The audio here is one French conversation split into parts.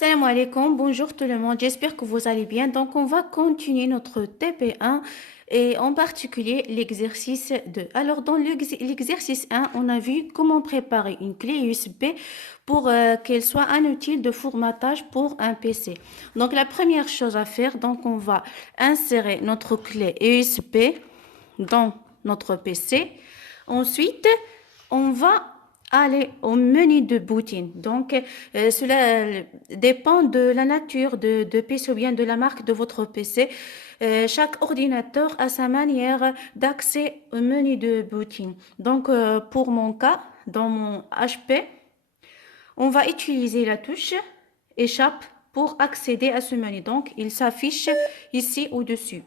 Salam alaikum, bonjour tout le monde, j'espère que vous allez bien. Donc, on va continuer notre TP1 et en particulier l'exercice 2. Alors, dans l'exercice 1, on a vu comment préparer une clé USB pour qu'elle soit un outil de formatage pour un PC. Donc, la première chose à faire, donc on va insérer notre clé USB dans notre PC. Ensuite, on va aller au menu de booting. Donc, cela dépend de la nature de PC ou bien de la marque de votre PC. Chaque ordinateur a sa manière d'accès au menu de booting. Donc, pour mon cas, dans mon HP, on va utiliser la touche échappe pour accéder à ce menu. Donc, il s'affiche ici au-dessus.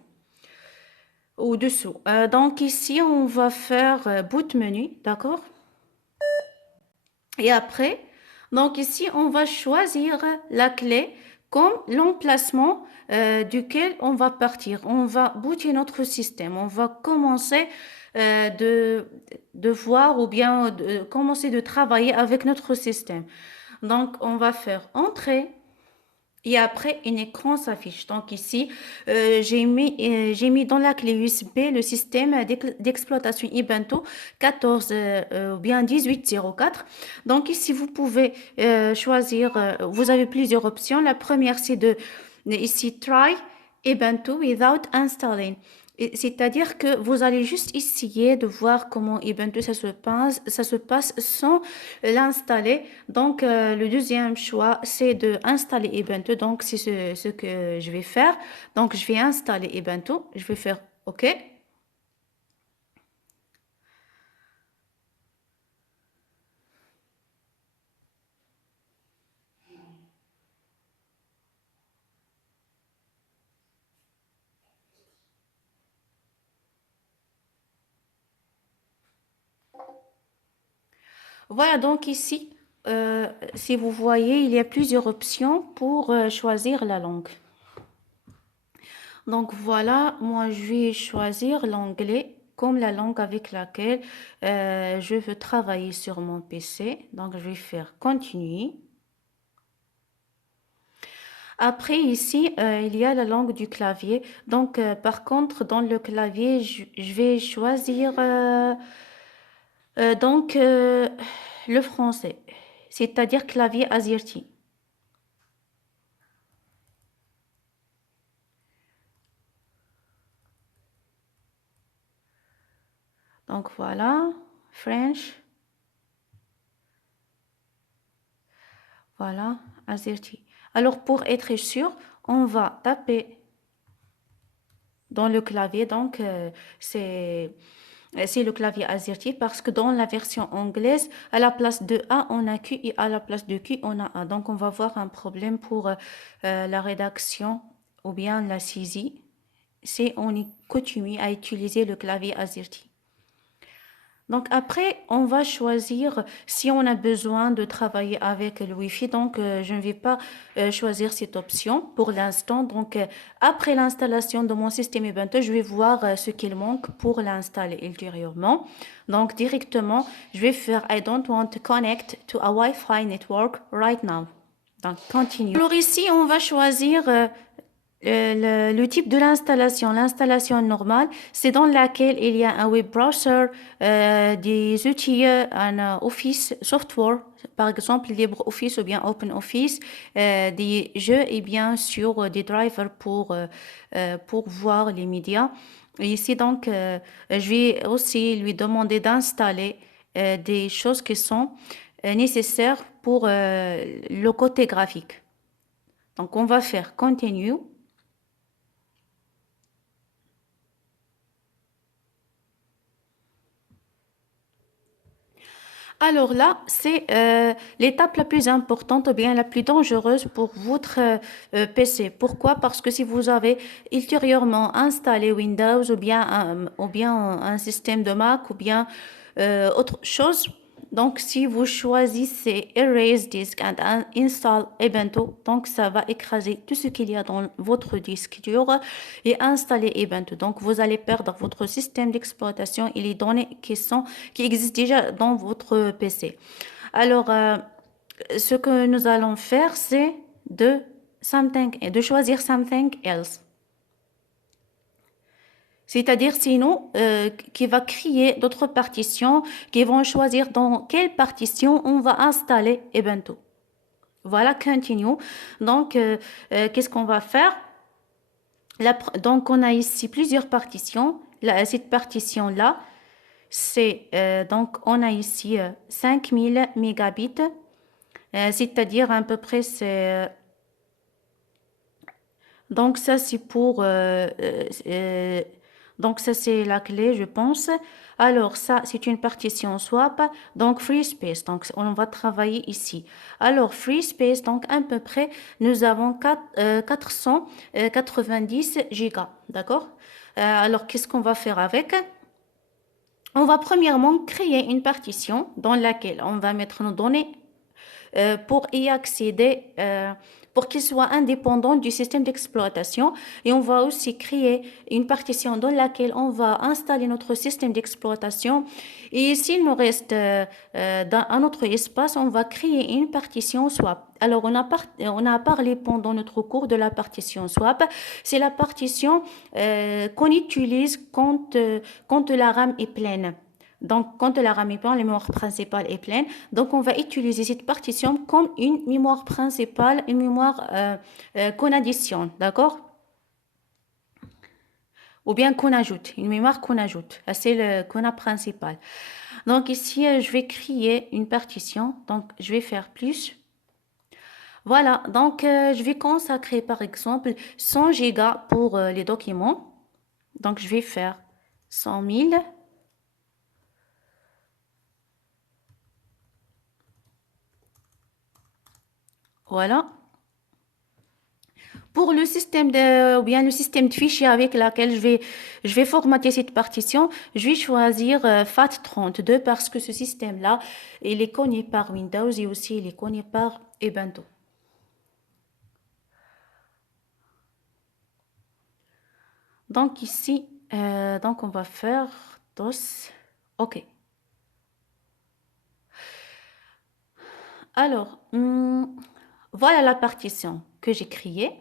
Au-dessous. Donc, ici, on va faire boot menu, d'accord? Et après, donc ici, on va choisir la clé comme l'emplacement duquel on va partir. On va booter notre système. On va commencer de voir ou bien commencer de travailler avec notre système. Donc, on va faire entrer. Et après, un écran s'affiche. Donc ici, j'ai mis dans la clé USB le système d'exploitation Ubuntu 14 ou bien 18.04. Donc ici, vous pouvez choisir, vous avez plusieurs options. La première, c'est de ici try Ubuntu without installing. C'est-à-dire que vous allez juste essayer de voir comment Ubuntu ça se passe sans l'installer. Donc, le deuxième choix, c'est de installer Ubuntu. Donc, c'est ce que je vais faire. Donc, je vais installer Ubuntu. Je vais faire OK. Voilà, donc ici, si vous voyez, il y a plusieurs options pour choisir la langue. Donc voilà, moi je vais choisir l'anglais comme la langue avec laquelle je veux travailler sur mon PC. Donc je vais faire continuer. Après ici, il y a la langue du clavier. Donc par contre, dans le clavier, je vais choisir donc le français, c'est-à-dire clavier AZERTY. Donc voilà, French, voilà, AZERTY. Alors pour être sûr, on va taper dans le clavier. Donc c'est le clavier AZERTY parce que dans la version anglaise, à la place de A, on a Q et à la place de Q, on a A. Donc on va voir un problème pour la rédaction ou bien la saisie. C'est on est coutumier à utiliser le clavier AZERTY. Donc après, on va choisir si on a besoin de travailler avec le Wi-Fi. Donc, je ne vais pas choisir cette option pour l'instant. Donc, après l'installation de mon système Ubuntu, je vais voir ce qu'il manque pour l'installer ultérieurement. Donc, directement, je vais faire I don't want to connect to a Wi-Fi network right now. Donc, continue. Alors ici, on va choisir le type de l'installation. L'installation normale, c'est dans laquelle il y a un web browser, des outils, un Office software, par exemple LibreOffice ou bien OpenOffice, des jeux et bien sûr des drivers pour voir les médias. Et ici donc, je vais aussi lui demander d'installer des choses qui sont nécessaires pour le côté graphique. Donc on va faire Continue. Alors là, c'est l'étape la plus importante ou bien la plus dangereuse pour votre PC. Pourquoi? Parce que si vous avez ultérieurement installé Windows ou bien un système de Mac ou bien autre chose, donc si vous choisissez Erase Disk and Install Ubuntu, donc ça va écraser tout ce qu'il y a dans votre disque dur et installer Ubuntu. Donc vous allez perdre votre système d'exploitation et les données qui existent déjà dans votre PC. Alors, ce que nous allons faire, c'est de choisir something else. C'est-à-dire sinon qui va créer d'autres partitions qui vont choisir dans quelle partition on va installer Ubuntu. Voilà, continue. Donc, qu'est-ce qu'on va faire? Donc, on a ici plusieurs partitions. Cette partition-là, c'est donc on a ici 5000 mégabits, c'est-à-dire à peu près c'est donc ça c'est pour donc ça c'est la clé je pense. Alors ça c'est une partition swap donc free space donc on va travailler ici. Alors free space donc à peu près nous avons 490 gigas, d'accord? Alors qu'est-ce qu'on va faire avec? On va premièrement créer une partition dans laquelle on va mettre nos données pour y accéder, pour qu'il soit indépendant du système d'exploitation. Et on va aussi créer une partition dans laquelle on va installer notre système d'exploitation. Et s'il nous reste dans un autre espace, on va créer une partition swap. Alors, on a parlé pendant notre cours de la partition swap. C'est la partition qu'on utilise quand la RAM est pleine. Donc, quand la RAM est pleine, la mémoire principale est pleine. Donc, on va utiliser cette partition comme une mémoire principale, une mémoire qu'on additionne, d'accord? Ou bien qu'on ajoute, une mémoire qu'on ajoute. C'est le qu'on a principal. Donc, ici, je vais créer une partition. Donc, je vais faire plus. Voilà, donc je vais consacrer par exemple 100 gigas pour les documents. Donc, je vais faire 100 000. Voilà. Pour le système ou bien le système de fichiers avec lequel je vais formater cette partition, je vais choisir FAT32 parce que ce système-là, il est connu par Windows et aussi il est connu par Ubuntu. Donc ici, donc on va faire DOS. OK. Alors, voilà la partition que j'ai créée.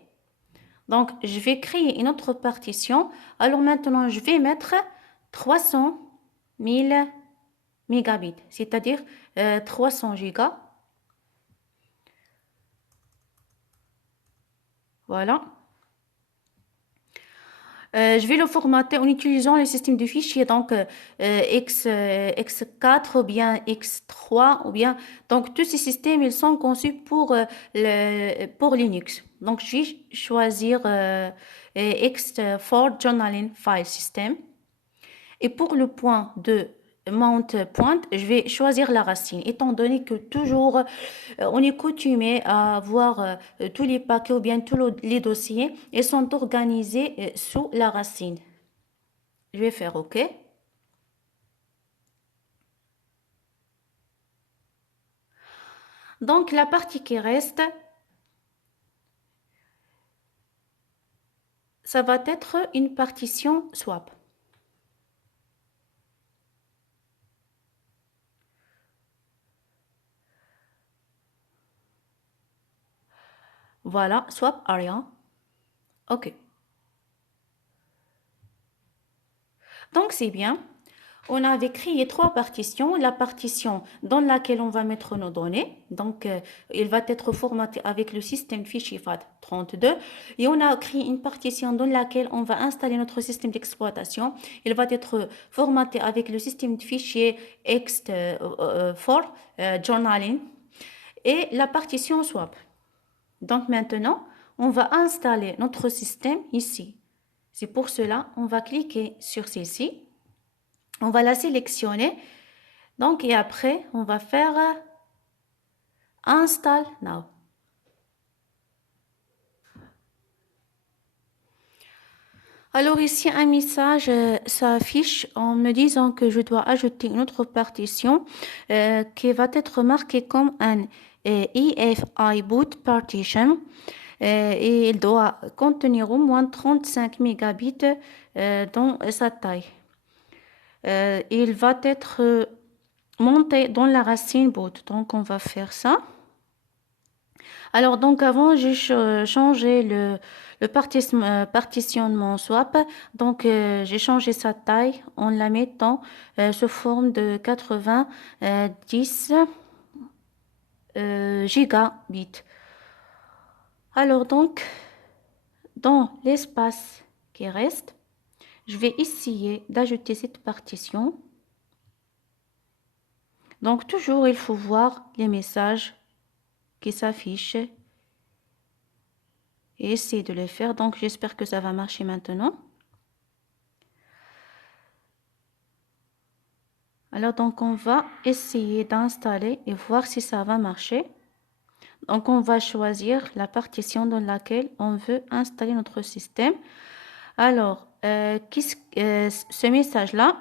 Donc, je vais créer une autre partition. Alors maintenant, je vais mettre 300 000 mégabits, c'est-à-dire 300 gigas. Voilà. Je vais le formater en utilisant le système de fichiers, donc X4 ou bien X3 ou bien. Donc, tous ces systèmes, ils sont conçus pour Linux. Donc, je vais choisir X4 Journaling File System. Et pour le point de mount point, je vais choisir la racine, étant donné que toujours on est coutumé à avoir tous les paquets ou bien tous les dossiers et sont organisés sous la racine. Je vais faire OK. Donc la partie qui reste, ça va être une partition swap. Voilà, swap area. OK. Donc c'est bien. On avait créé trois partitions. La partition dans laquelle on va mettre nos données. Donc, il va être formaté avec le système fichier FAT32. Et on a créé une partition dans laquelle on va installer notre système d'exploitation. Il va être formaté avec le système de fichier X4 Journaling et la partition swap. Donc, maintenant, on va installer notre système ici. C'est pour cela, on va cliquer sur celle-ci. On va la sélectionner. Donc, et après, on va faire Install Now. Alors ici, un message s'affiche en me disant que je dois ajouter une autre partition qui va être marquée comme un EFI boot partition et il doit contenir au moins 35 mégabits dans sa taille. Il va être monté dans la racine boot. Donc, on va faire ça. Alors, donc, avant, j'ai changé partitionnement swap. Donc, j'ai changé sa taille en la mettant sous forme de 90 gigabits. Alors, donc, dans l'espace qui reste, je vais essayer d'ajouter cette partition. Donc, toujours, il faut voir les messages qui s'affichent et essayer de les faire. Donc, j'espère que ça va marcher maintenant. Alors, donc, on va essayer d'installer et voir si ça va marcher. Donc, on va choisir la partition dans laquelle on veut installer notre système. Alors, ce message-là,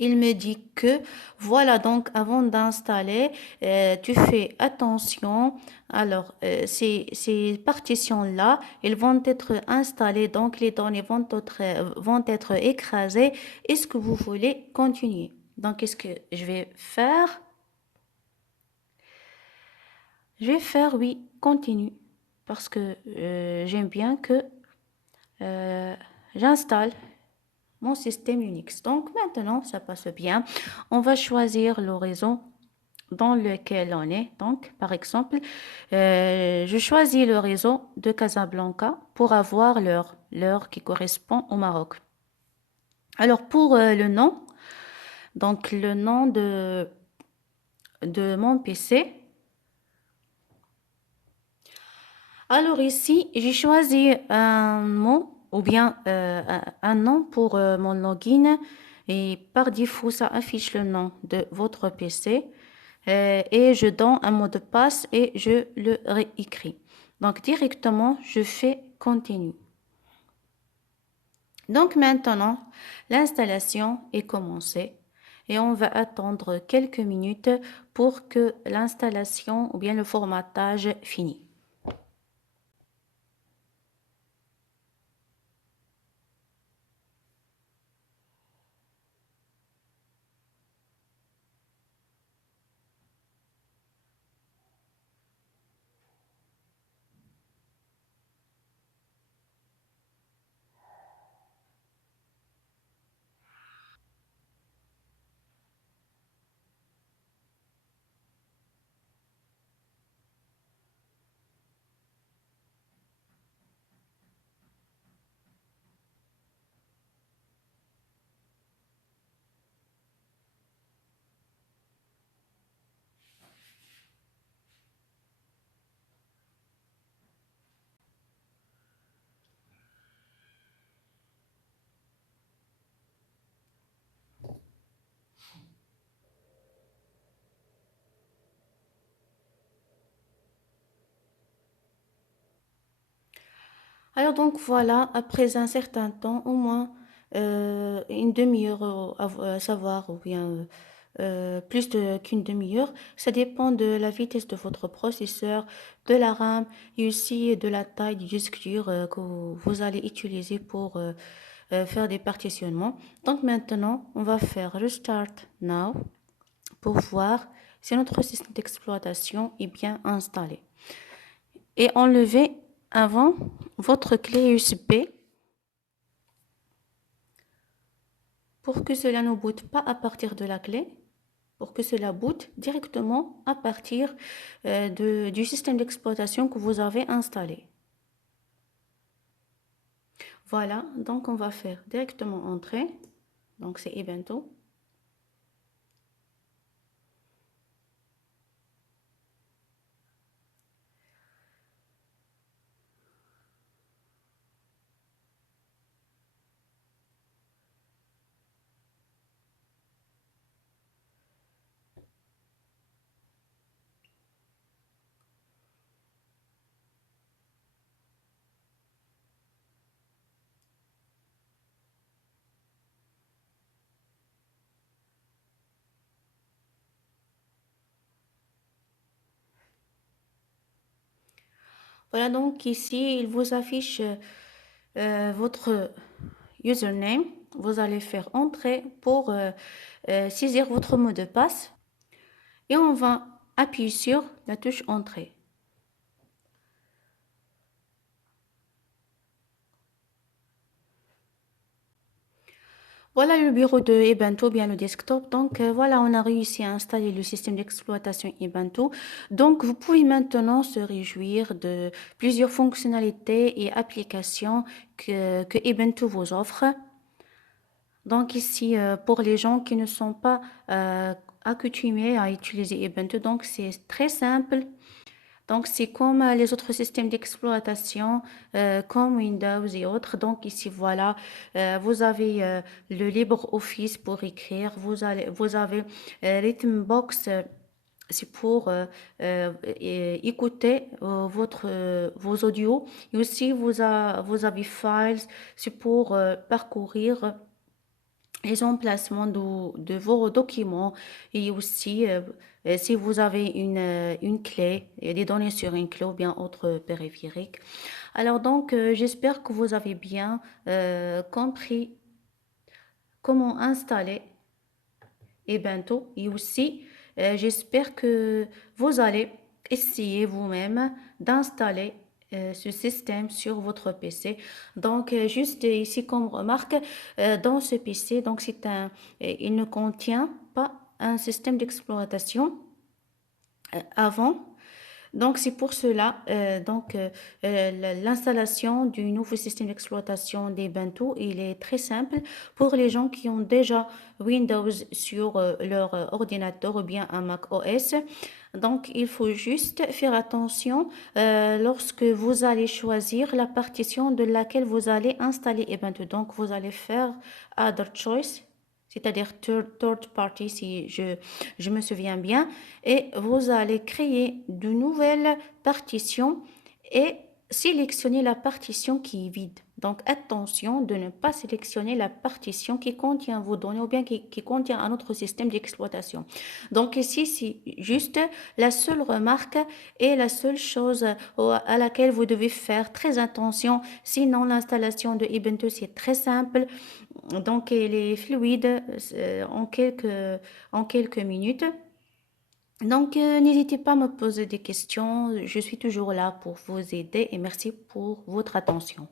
il me dit que, voilà, donc, avant d'installer, tu fais attention. Alors, ces partitions-là, elles vont être installées, donc les données vont être écrasées. Est-ce que vous voulez continuer? Donc, qu'est-ce que je vais faire? Je vais faire oui, continue, parce que j'aime bien que euh, j'installe mon système Unix. Donc, maintenant, ça passe bien. On va choisir le réseau dans lequel on est. Donc, par exemple, je choisis le réseau de Casablanca pour avoir l'heure qui correspond au Maroc. Alors, pour le nom, donc le nom de mon PC. Alors ici, j'ai choisi un mot ou bien un nom pour mon login et par défaut, ça affiche le nom de votre PC et je donne un mot de passe et je le réécris. Donc directement, je fais continue. Donc maintenant, l'installation est commencée et on va attendre quelques minutes pour que l'installation ou bien le formatage finisse. Alors donc voilà, après un certain temps, au moins une demi-heure à savoir, ou bien qu'une demi-heure, ça dépend de la vitesse de votre processeur, de la RAM et aussi de la taille du disque dur que vous allez utiliser pour faire des partitionnements. Donc maintenant, on va faire Restart Now pour voir si notre système d'exploitation est bien installé. Et enlever avant votre clé USB pour que cela ne boote pas à partir de la clé, pour que cela boote directement à partir du système d'exploitation que vous avez installé. Voilà, donc on va faire directement entrer. Donc c'est Ebento. Voilà, donc ici, il vous affiche votre username. Vous allez faire entrer pour saisir votre mot de passe et on va appuyer sur la touche entrée. Voilà le bureau de Ubuntu, bien le desktop. Donc voilà, on a réussi à installer le système d'exploitation Ubuntu. Donc vous pouvez maintenant se réjouir de plusieurs fonctionnalités et applications que Ubuntu vous offre. Donc ici, pour les gens qui ne sont pas accoutumés à utiliser Ubuntu, donc c'est très simple. Donc, c'est comme les autres systèmes d'exploitation, comme Windows et autres. Donc, ici, voilà, vous avez le LibreOffice pour écrire. Vous avez Rhythmbox, c'est pour écouter vos audios. Et aussi, vous avez Files, c'est pour parcourir les emplacements de vos documents et aussi si vous avez une clé, des données sur une clé ou bien autre périphérique. Alors donc, j'espère que vous avez bien compris comment installer Ubuntu et aussi j'espère que vous allez essayer vous-même d'installer ce système sur votre PC. Donc, juste ici comme remarque, dans ce PC, donc il ne contient pas un système d'exploitation avant. Donc, c'est pour cela, l'installation du nouveau système d'exploitation d'Ubuntu, il est très simple pour les gens qui ont déjà Windows sur leur ordinateur ou bien un Mac OS. Donc, il faut juste faire attention lorsque vous allez choisir la partition de laquelle vous allez installer Ubuntu. Donc, vous allez faire Other Choice, c'est-à-dire third party si je me souviens bien, et vous allez créer de nouvelles partitions et sélectionner la partition qui est vide. Donc attention de ne pas sélectionner la partition qui contient vos données ou bien qui contient un autre système d'exploitation. Donc ici, c'est juste la seule remarque et la seule chose à laquelle vous devez faire très attention. Sinon, l'installation de Ubuntu, c'est très simple. Donc, elle est fluide en quelques minutes. Donc, n'hésitez pas à me poser des questions. Je suis toujours là pour vous aider et merci pour votre attention.